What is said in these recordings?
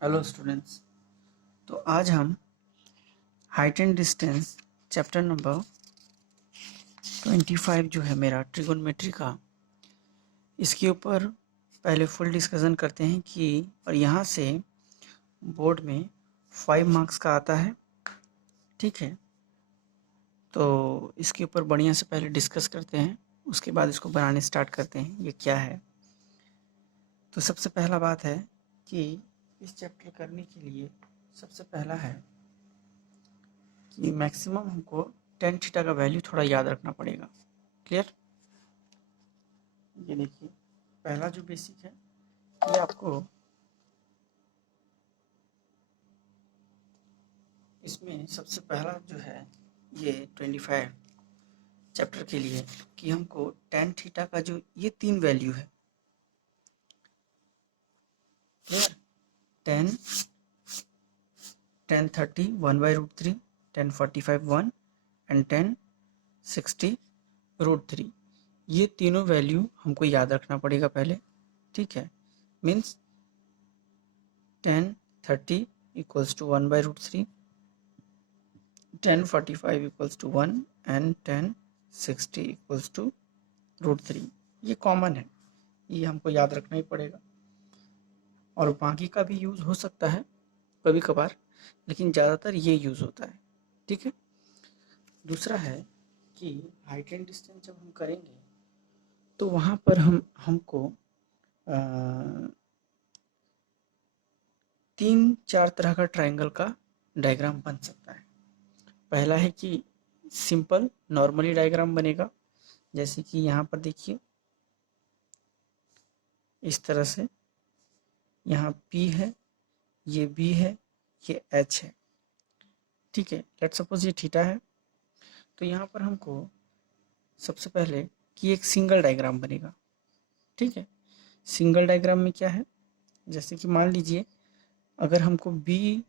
Hello students. तो आज हम height and distance chapter number 25 जो है मेरा ट्रिगोनोमेट्री का, इसके ऊपर पहले फुल डिस्कशन करते हैं कि और यहाँ से बोर्ड में 5 मार्क्स का आता है। ठीक है, तो इसके ऊपर बढ़िया से पहले डिस्कस करते हैं, उसके बाद इसको बनाने स्टार्ट करते हैं ये क्या है। तो सबसे पहला बात है कि इस चैप्टर करने के लिए सबसे पहला है कि मैक्सिमम हमको टेन थीटा का वैल्यू थोड़ा याद रखना पड़ेगा। क्लियर? ये देखिए, पहला जो बेसिक है ये आपको इसमें सबसे पहला जो है ये 25 चैप्टर के लिए कि हमको टेन थीटा का जो ये 3 वैल्यू है। क्लियर? 10, 1030 1/√3, 1045 1 एंड 1060 √3, ये तीनों वैल्यू हमको याद रखना पड़ेगा पहले। ठीक है, means 1030 equals to 1/√3, 1045 equals to 1 and 1060 equals to √3। ये कॉमन है, ये हमको याद रखना ही पड़ेगा। और बाकी का भी यूज़ हो सकता है कभी कभार, लेकिन ज़्यादातर ये यूज़ होता है। ठीक है। दूसरा है कि हाइट एंड डिस्टेंस जब हम करेंगे तो वहाँ पर हमको 3-4 तरह का ट्रायंगल का डायग्राम बन सकता है। पहला है कि सिंपल नॉर्मली डायग्राम बनेगा, जैसे कि यहाँ पर देखिए इस तरह से, यहाँ P है, ये B है, ये H है। ठीक है, लेट्स सपोज ये थीटा है। तो यहाँ पर हमको सबसे पहले कि एक सिंगल डायग्राम बनेगा। ठीक है, सिंगल डायग्राम में क्या है, जैसे कि मान लीजिए अगर हमको B,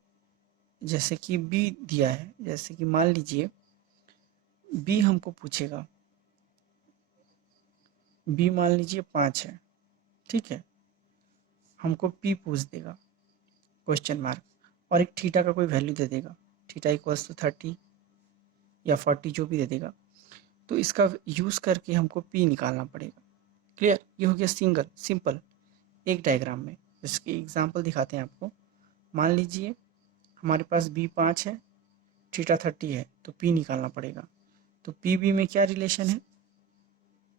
जैसे कि B दिया है, जैसे कि मान लीजिए B हमको पूछेगा, B मान लीजिए 5 है। ठीक है, हमको P पूछ देगा क्वेश्चन मार्क, और एक थीटा का कोई वैल्यू दे देगा, थीटा इक्वल्स टू 30 या 40 जो भी दे देगा। तो इसका यूज़ करके हमको P निकालना पड़ेगा। क्लियर? ये हो गया सिंगल सिंपल एक डायग्राम में। इसकी एग्जांपल दिखाते हैं आपको। मान लीजिए हमारे पास B 5 है, थीटा 30 है, तो P निकालना पड़ेगा। तो पी बी में क्या रिलेशन है,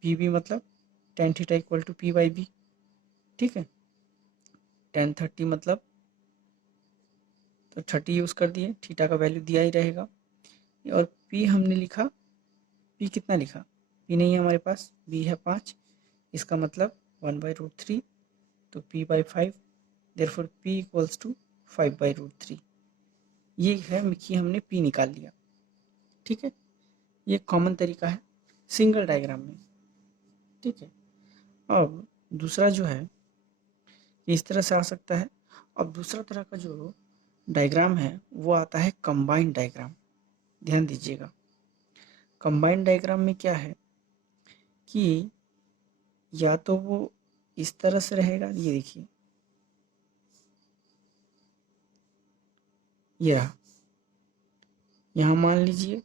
पी बी मतलब tan theta equal to P by B. ठीक है, 1030 मतलब तो 30 यूज़ कर दिए, थीटा का वैल्यू दिया ही रहेगा। और P हमने लिखा, P कितना लिखा, P नहीं है हमारे पास, B है 5, इसका मतलब 1/√3, तो P by 5, therefore P equals to 5/√3। ये है कि हमने P निकाल लिया। ठीक है, ये कॉमन तरीका है सिंगल डायग्राम में। ठीक है, अब दूसरा जो है इस तरह से आ सकता है। अब दूसरा तरह का जो डायग्राम है वो आता है कंबाइंड डायग्राम। ध्यान दीजिएगा, कंबाइंड डायग्राम में क्या है कि या तो वो इस तरह से रहेगा, ये देखिए ये रहा, यहाँ मान लीजिए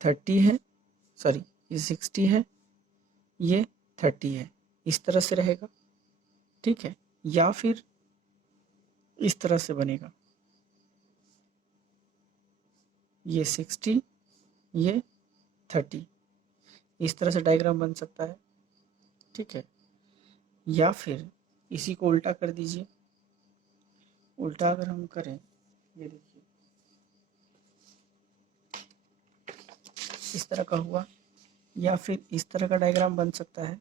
30 है, सॉरी ये 60 है, ये 30 है, इस तरह से रहेगा। ठीक है, या फिर इस तरह से बनेगा, ये 60, ये 30, इस तरह से डायग्राम बन सकता है। ठीक है, या फिर इसी को उल्टा कर दीजिए। उल्टा अगर हम करें, ये देखिए इस तरह का हुआ, या फिर इस तरह का डायग्राम बन सकता है,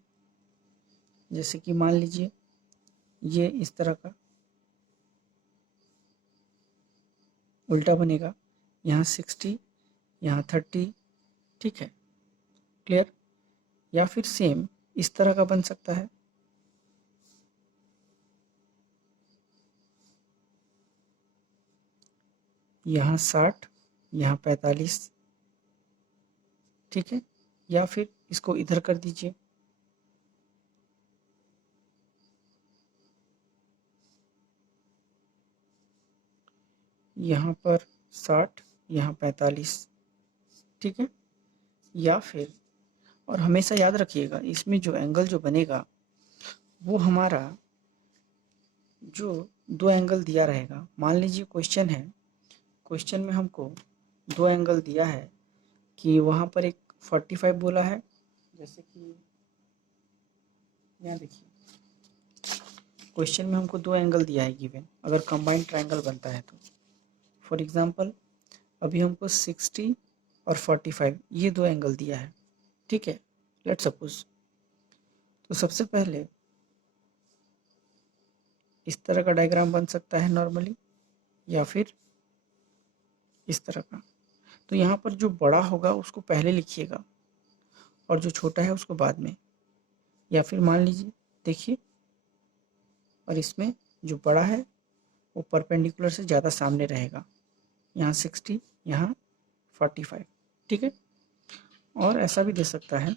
जैसे कि मान लीजिए ये इस तरह का उल्टा बनेगा, यहाँ 60, यहाँ 30। ठीक है, क्लियर? या फिर सेम इस तरह का बन सकता है, यहाँ 60, यहाँ 45। ठीक है, या फिर इसको इधर कर दीजिए, यहाँ पर 60, यहाँ 45, ठीक है। या फिर, और हमेशा याद रखिएगा इसमें जो एंगल जो बनेगा वो हमारा जो दो एंगल दिया रहेगा। मान लीजिए क्वेश्चन है, क्वेश्चन में हमको दो एंगल दिया है कि वहाँ पर एक 45 बोला है, जैसे कि यहाँ देखिए क्वेश्चन में हमको दो एंगल दिया है गिवन, अगर कंबाइंड ट्रायंगल बनता है तो। फॉर एग्जांपल अभी हमको 60 और 45 ये दो एंगल दिया है, ठीक है, लेट्स सपोज। तो सबसे पहले इस तरह का डायग्राम बन सकता है नॉर्मली, या फिर इस तरह का। तो यहाँ पर जो बड़ा होगा उसको पहले लिखिएगा और जो छोटा है उसको बाद में। या फिर मान लीजिए देखिए, और इसमें जो बड़ा है वो परपेंडिकुलर से ज़्यादा सामने रहेगा, यहाँ 60, यहाँ 45, ठीक है। और ऐसा भी दे सकता है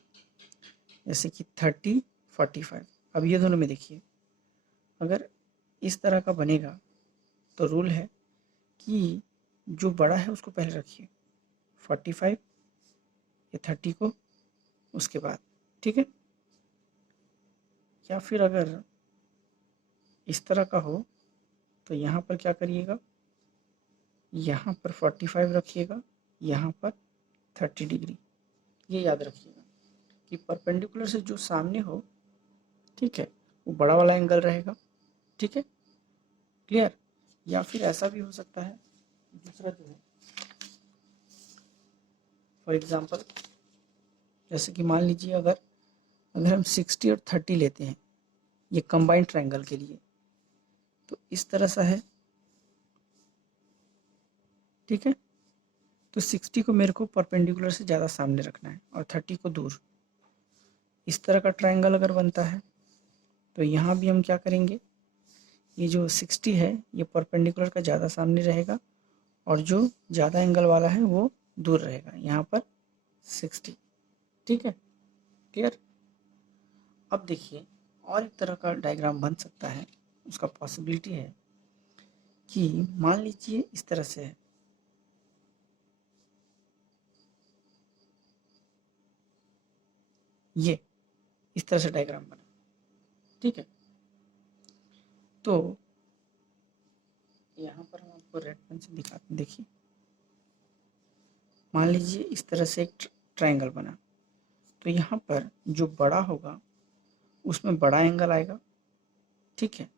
जैसे कि 30, 45। अब ये दोनों में देखिए, अगर इस तरह का बनेगा तो रूल है कि जो बड़ा है उसको पहले रखिए, 45 या 30 को उसके बाद, ठीक है। या फिर अगर इस तरह का हो तो यहाँ पर क्या करिएगा, यहाँ पर 45 रखिएगा, यहाँ पर 30 डिग्री। ये याद रखिएगा कि परपेंडिकुलर से जो सामने हो, ठीक है, वो बड़ा वाला एंगल रहेगा, ठीक है, क्लियर। या फिर ऐसा भी हो सकता है दूसरा जो है, फॉर एग्जांपल जैसे कि मान लीजिए अगर हम 60 और 30 लेते हैं ये कंबाइंड ट्रायंगल के लिए, तो इस तरह सा है, ठीक है। तो 60 को मेरे को परपेंडिकुलर से ज़्यादा सामने रखना है और 30 को दूर। इस तरह का ट्रायंगल अगर बनता है तो यहाँ भी हम क्या करेंगे, ये जो 60 है ये परपेंडिकुलर का ज़्यादा सामने रहेगा और जो ज़्यादा एंगल वाला है वो दूर रहेगा, यहाँ पर 60, ठीक है, क्लियर। अब देखिए और एक तरह का डायग्राम बन सकता है, उसका पॉसिबिलिटी है कि मान लीजिए इस तरह से है, ये इस तरह से डायग्राम बना, ठीक है। तो यहाँ पर हम आपको रेड पेन से दिखाते हैं, देखिए मान लीजिए इस तरह से एक ट्रायंगल बना, तो यहाँ पर जो बड़ा होगा उसमें बड़ा एंगल आएगा, ठीक है,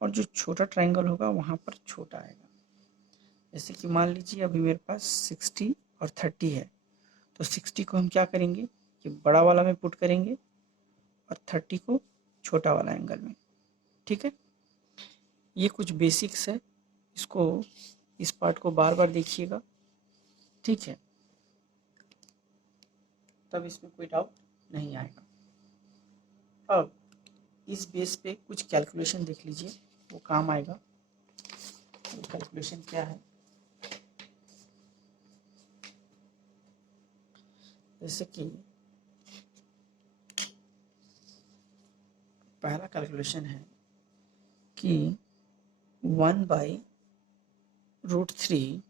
और जो छोटा ट्रायंगल होगा वहाँ पर छोटा आएगा। जैसे कि मान लीजिए अभी मेरे पास 60 और 30 है, तो 60 को हम क्या करेंगे कि बड़ा वाला में पुट करेंगे और 30 को छोटा वाला एंगल में, ठीक है। ये कुछ बेसिक्स है, इसको इस पार्ट को बार बार देखिएगा, ठीक है, तब इसमें कोई डाउट नहीं आएगा। अब इस बेस पे कुछ कैलकुलेशन देख लीजिए, वो काम आएगा। तो कैलकुलेशन क्या है, जैसे कि पहला कैलकुलेशन है कि 1/√3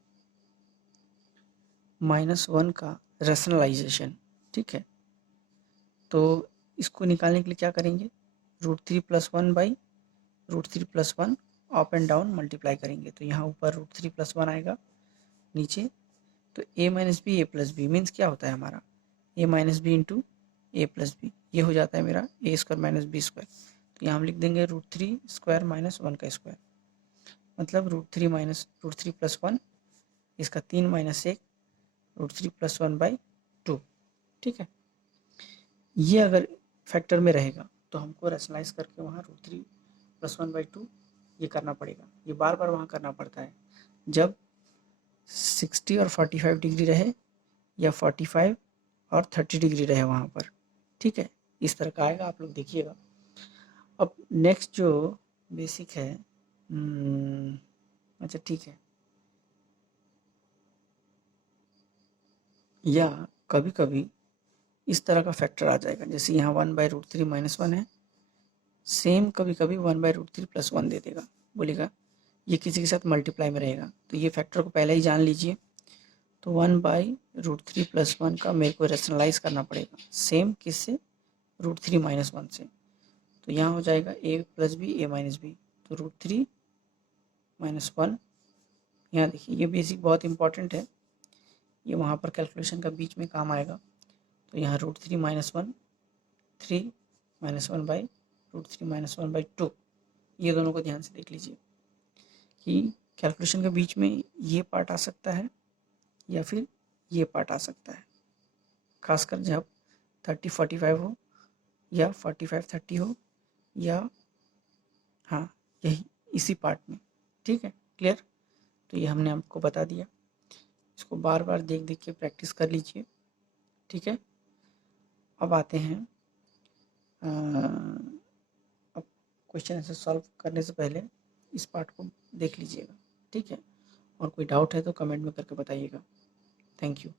-1 का रैशनलाइजेशन, ठीक है। तो इसको निकालने के लिए क्या करेंगे, √3 + 1/√3 + 1 अप एंड डाउन मल्टीप्लाई करेंगे, तो यहाँ ऊपर √3 + 1 आएगा, नीचे तो a - b a + b means क्या होता है हमारा a - b into a + b, ये हो जाता है मेरा a² - b²। तो यहाँ हम लिख देंगे √3² - 1 का स्क्वायर, मतलब √3 + 1, इसका 3 - 1, √3 + 1/2, ठीक है। ये अगर फैक्टर में रहेगा तो हमको रैशनलाइज करके वहाँ √3 + 1/2 ये करना पड़ेगा, ये बार बार वहाँ करना पड़ता है जब 60 और 45 डिग्री रहे या 45 और 30 डिग्री रहे वहाँ पर, ठीक है। इस तरह का आएगा, आप लोग देखिएगा। अब नेक्स्ट जो बेसिक है, अच्छा ठीक है, या कभी कभी इस तरह का फैक्टर आ जाएगा, जैसे यहाँ 1/√3 - 1 है, सेम कभी कभी 1/√3 + 1 दे देगा, बोलेगा ये किसी के साथ मल्टीप्लाई में रहेगा, तो ये फैक्टर को पहले ही जान लीजिए। तो 1/√3 + 1 का मेरे को रेशनलाइज करना पड़ेगा, सेम किससे, √3 - 1 से। तो यहाँ हो जाएगा a + b a - b, तो √3 - 1। यहाँ देखिए ये बेसिक बहुत इंपॉर्टेंट है, ये वहाँ पर कैलकुलेशन का बीच में काम आएगा। तो यहाँ √3 - 1, 3 - 1/√3 - 1/2, ये दोनों को ध्यान से देख लीजिए कि कैलकुलेशन के बीच में ये पार्ट आ सकता है या फिर ये पार्ट आ सकता है, खासकर जब 30-45 हो या 45-30 हो, या हाँ यही इसी पार्ट में। ठीक है, क्लियर। तो ये हमने आपको बता दिया, इसको बार बार देख देख के प्रैक्टिस कर लीजिए। ठीक है, अब आते हैं अब क्वेश्चन ऐसे सॉल्व करने से पहले इस पार्ट को देख लीजिएगा। ठीक है, और कोई डाउट है तो कमेंट में करके बताइएगा। Thank you.